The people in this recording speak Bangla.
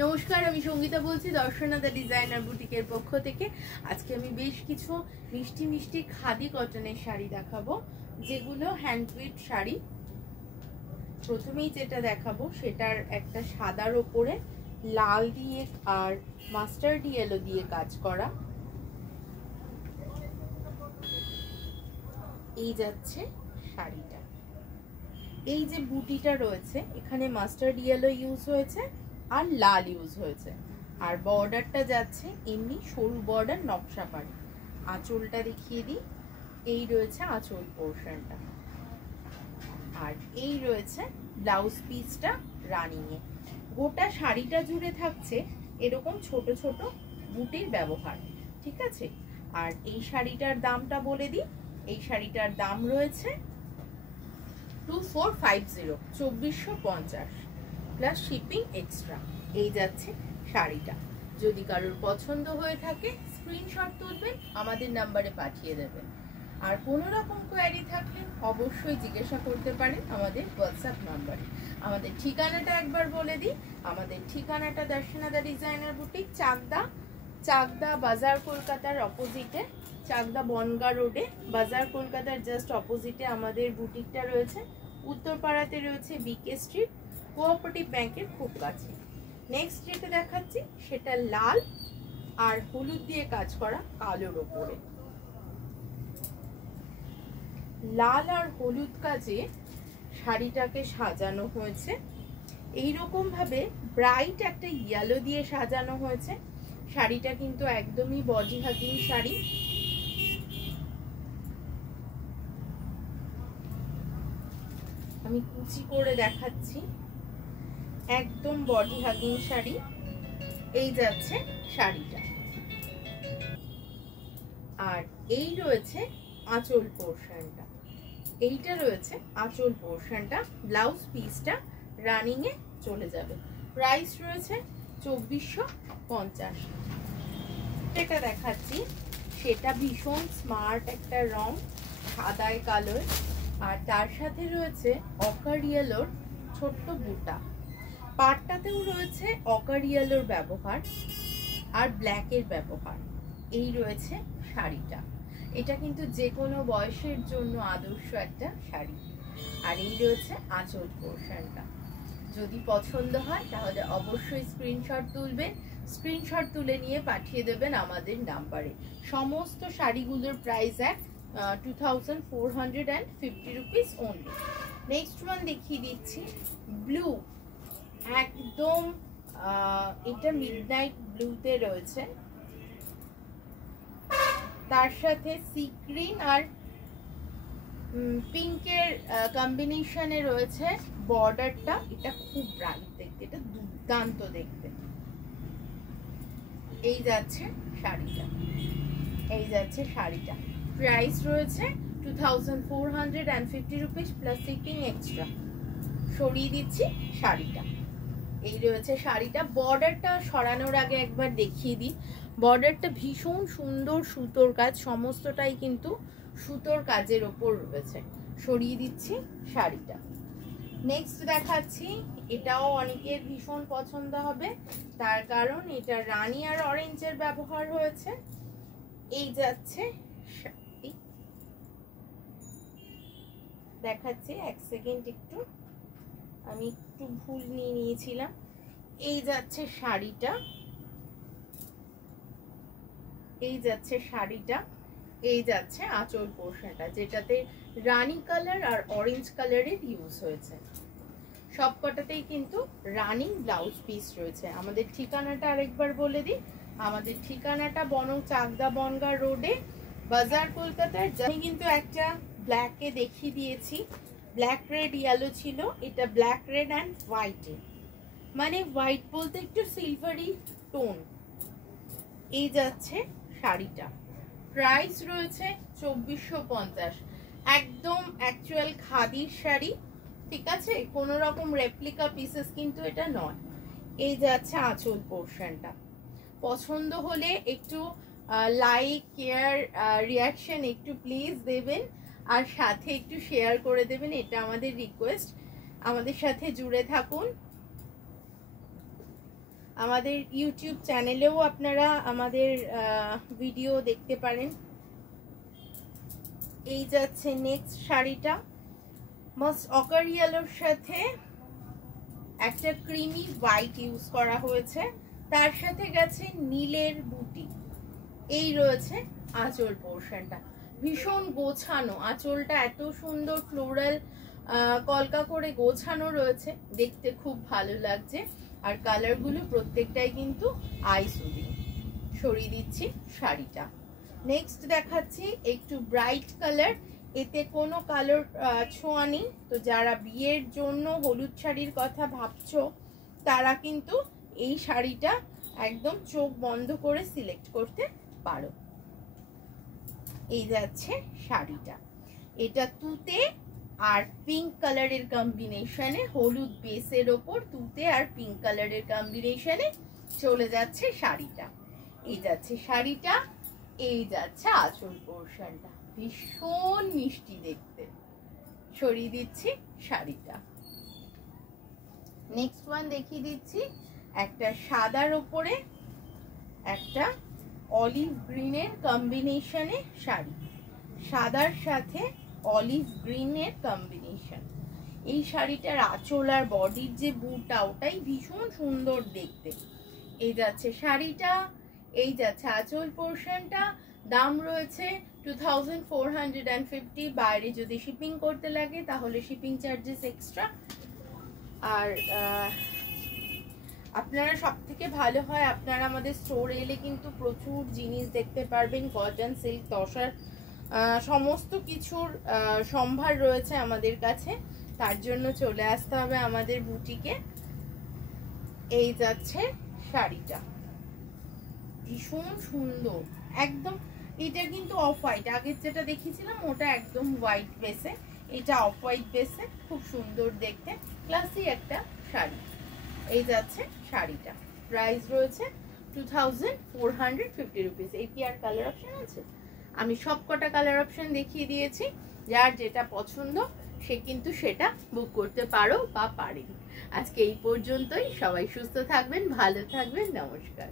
নমস্কার, আমি সঙ্গীতা বলছি দর্শনা দ্য ডিজাইনার বুটিকের পক্ষ থেকে। আজকে আমি বেশ কিছু মিষ্টি মিষ্টি খাদি কটনের শাড়ি দেখাবো, যেগুলো হ্যান্ডমেড শাড়ি। প্রথমেই যেটা দেখাবো সেটার একটা সাদার ওপরে লাল দিয়ে আর মাস্টার্ড ইয়েলো দিয়ে কাজ করা। এই যাচ্ছে শাড়িটা। এই যে বুটিটা রয়েছে এখানে মাস্টার্ড ইয়েলো ইউজ হয়েছে আর লাল ইউজ হয়েছে, আর বর্ডারটা যাচ্ছে এমনি সরু বর্ডার নকশা পাড়ি। আঁচলটা দেখিয়ে দিই, এই রয়েছে আঁচল পোর্শনটা, আর এই রয়েছে ব্লাউজ পিসটা রানিংয়ে। গোটা শাড়িটা জুড়ে থাকছে এরকম ছোট ছোট বুটির ব্যবহার, ঠিক আছে। আর এই শাড়িটার দামটা বলে দিই, এই শাড়িটার দাম রয়েছে 2450, 2450 প্লাস শিপিং এক্সট্রা। এই যাচ্ছে শাড়িটা। যদি কারোর পছন্দ হয়ে থাকে স্ক্রিনশট তুলবেন, আমাদের নাম্বারে পাঠিয়ে দেবেন। আর কোনো রকম কোয়ারি থাকলে অবশ্যই জিজ্ঞাসা করতে পারেন আমাদের হোয়াটসঅ্যাপ নাম্বারে। আমাদের ঠিকানাটা একবার বলে দিই, আমাদের ঠিকানাটা Darshana the designer boutique, Chakdah Bazar, কলকাতার অপোজিটে, চাকদা বনগা রোডে, বাজার কলকাতার জাস্ট অপোজিটে আমাদের বুটিকটা রয়েছে। উত্তরপাড়াতে রয়েছে বিকে স্ট্রিট, কোঅপারেটিভ ব্যাংকের খুব কাছে। নেক্সট যেটা দেখাচ্ছি সেটা লাল আর হলুদ দিয়ে কাজ করা কালোর ওপরে। লাল আর হলুদ কাজে শাড়িটাকে সাজানো হয়েছে এইরকম ভাবে, ব্রাইট একটা ইয়েলো দিয়ে সাজানো হয়েছে। শাড়িটা কিন্তু একদমই বডি হাগিং শাড়ি। আমি কুচি করে দেখাচ্ছি, একদম বডি হাগিং শাড়ি। এই যাচ্ছে শাড়িটা, আর এই রয়েছে আঁচল পোর্শনটা। এইটা রয়েছে আঁচল পোর্শনটা, ব্লাউজ পিসটা রানিং এ চলে যাবে। প্রাইস রয়েছে 2450। যেটা দেখাচ্ছি সেটা ভীষণ স্মার্ট একটা রং, সাদায় কালোয়, আর তার সাথে রয়েছে অকার ইয়েলোর ছোট্ট বুটা। পাটটাতেও রয়েছে অকার ইয়েলোর ব্যবহার আর ব্ল্যাকের ব্যবহার। এই রয়েছে শাড়িটা। এটা কিন্তু যে কোনো বয়সের জন্য আদর্শ একটা শাড়ি। আর এই রয়েছে আঁচল পোর্শনটা। যদি পছন্দ হয় তাহলে অবশ্যই স্ক্রিনশট তুলবেন, স্ক্রিনশট তুলে নিয়ে পাঠিয়ে দেবেন আমাদের নাম্বারে। সমস্ত শাড়িগুলোর প্রাইস এক 2450 রুপিস অনলি। নেক্সট ওয়ান দেখিয়ে দিচ্ছি, ব্লু, একদম এটা মিডনাইট ব্লুতে রয়েছে, তার সাথে সি গ্রিন আর পিঙ্কের কম্বিনেশনে রয়েছে বর্ডারটা। এটা খুব ব্রাইট দেখতে, এটা দুর্দান্ত দেখতে। এই যাচ্ছে শাড়িটা, এই যাচ্ছে শাড়িটা। প্রাইস রয়েছে 2450 রুপিস প্লাস শিপিং এক্সট্রা। সরিয়ে দিচ্ছি শাড়িটা। এই রয়েছে শাড়িটা। বর্ডারটা সরানোর আগে একবার দেখিয়ে দিই, বর্ডারটা ভীষণ সুন্দর সুতোর কাজ, সমস্তটাই কিন্তু সুতোর কাজের ওপর রয়েছে। সরিয়ে দিচ্ছি শাড়িটা। নেক্সট দেখাচ্ছি, এটাও অনেকের ভীষণ পছন্দ হবে, তার কারণ এটা রানী আর অরেঞ্জের ব্যবহার হয়েছে। এই যাচ্ছে দেখাচ্ছি, এক সেকেন্ড, একটু আমি একটু ভুল নিয়ে নিয়েছিলাম। এই যাচ্ছে শাড়িটা, এই যাচ্ছে শাড়িটা, এই যাচ্ছে আঁচল পোর্শনটা, যেটাতে রানী কালার আর অরেঞ্জ কালারের ইউজ হয়েছে। সবকটাতেই কিন্তু রানিং ব্লাউজ পিস রয়েছে। আমাদের ঠিকানাটা আরেকবার বলে দিই, আমাদের ঠিকানাটা চাকদা বনগা রোডে, বাজার কলকাতার। আমি কিন্তু একটা ব্ল্যাকে দেখিয়ে দিয়েছি, ব্ল্যাক রেড ইয়েলো ছিল, এটা ব্ল্যাক রেড অ্যান্ড হোয়াইটে, মানে হোয়াইট বলতে একটু সিলভারি টোন। এই যাচ্ছে শাড়িটা। প্রাইস রয়েছে 2450, একদম অ্যাকচুয়াল খাদির শাড়ি, ঠিক আছে, কোনো রকম রেপ্লিকা পিসেস কিন্তু এটা নয়। এই যাচ্ছে আঁচল পোর্শনটা। পছন্দ হলে একটু লাইক, কেয়ার, রিয়াকশন একটু প্লিজ দেবেন, আর সাথে একটু শেয়ার করে দেবেন, এটা আমাদের রিকোয়েস্ট। আমাদের সাথে জুড়ে থাকুন। আমাদের ইউটিউব চ্যানেলেও আপনারা আমাদের ভিডিও দেখতে পারেন। এই যাচ্ছে নেক্সট শাড়িটা, মাস্ট অকার ইয়েলোর সাথে একটা ক্রিমি হোয়াইট ইউজ করা হয়েছে, তার সাথে গেছে নীলের বুটি। এই রয়েছে আঁচল পোর্শনটা, ভীষণ গোছানো আঁচলটা, এত সুন্দর ফ্লোরাল কলকা করে গোছানো রয়েছে, দেখতে খুব ভালো লাগছে। আর কালারগুলো প্রত্যেকটাই কিন্তু আই সুদিং। সরিয়ে দিচ্ছি শাড়িটা। নেক্সট দেখাচ্ছি একটু ব্রাইট কালার, এতে কোনো কালার ছোঁয়া নেই। তো যারা বিয়ের জন্য হলুদ শাড়ির কথা ভাবছো তারা কিন্তু এই শাড়িটা একদম চোখ বন্ধ করে সিলেক্ট করতে পারো। এই যাচ্ছে শাড়িটা, এটা তুতে আর পিঙ্ক কালারের কম্বিনেশনে, হলুদ বেসের ওপর তুতে আর পিঙ্ক কালারের কম্বিনেশনে চলে যাচ্ছে শাড়িটা। এই যাচ্ছে শাড়িটা, এই যাচ্ছে আঁচল পোর্শনটা, ভীষণ মিষ্টি দেখতে। সরিয়ে দিচ্ছি শাড়িটা। নেক্সট ওয়ান দেখিয়ে দিচ্ছি, একটা সাদার ওপরে একটা অলিভ গ্রিনের কম্বিনেশনে শাড়ি, সাদার সাথে অলিভ গ্রিনের কম্বিনেশন। এই শাড়িটার আঁচল আর বডির যে বুটা, ওটাই ভীষণ সুন্দর দেখতে। এই যাচ্ছে শাড়িটা, এই যাচ্ছে আঁচল পোর্শনটা। দাম রয়েছে 2450, বাইরে যদি শিপিং করতে লাগে তাহলে শিপিং চার্জেস এক্সট্রা। আর আপনারা সব থেকে ভালো হয় আপনারা আমাদের স্টোরে এলে কিন্তু প্রচুর জিনিস দেখতে পারবেন, কটন, সিল্ক, তসর সমস্ত কিছুর সম্ভার রয়েছে আমাদের কাছে। তার জন্য চলে আসতে হবে আমাদের বুটিকে। এই যাচ্ছে শাড়িটা, ভীষণ সুন্দর একদম। এটা কিন্তু অফ হোয়াইট, আগের যেটা দেখিয়েছিলাম ওটা একদম হোয়াইট বেসে, এটা অফ হোয়াইট বেসে, খুব সুন্দর দেখতে, ক্লাসি একটা শাড়ি। এই যাচ্ছে শাড়িটা, প্রাইস রয়েছে 2450 রুপিস। এই কি আর কালার অপশন আছে? আমি সব কটা কালার অপশন দেখিয়ে দিয়েছি, যার যেটা পছন্দ সে কিন্তু সেটা বুক করতে পারো বা পারেন। আজকে এই পর্যন্তই, সবাই সুস্থ থাকবেন, ভালো থাকবেন, নমস্কার।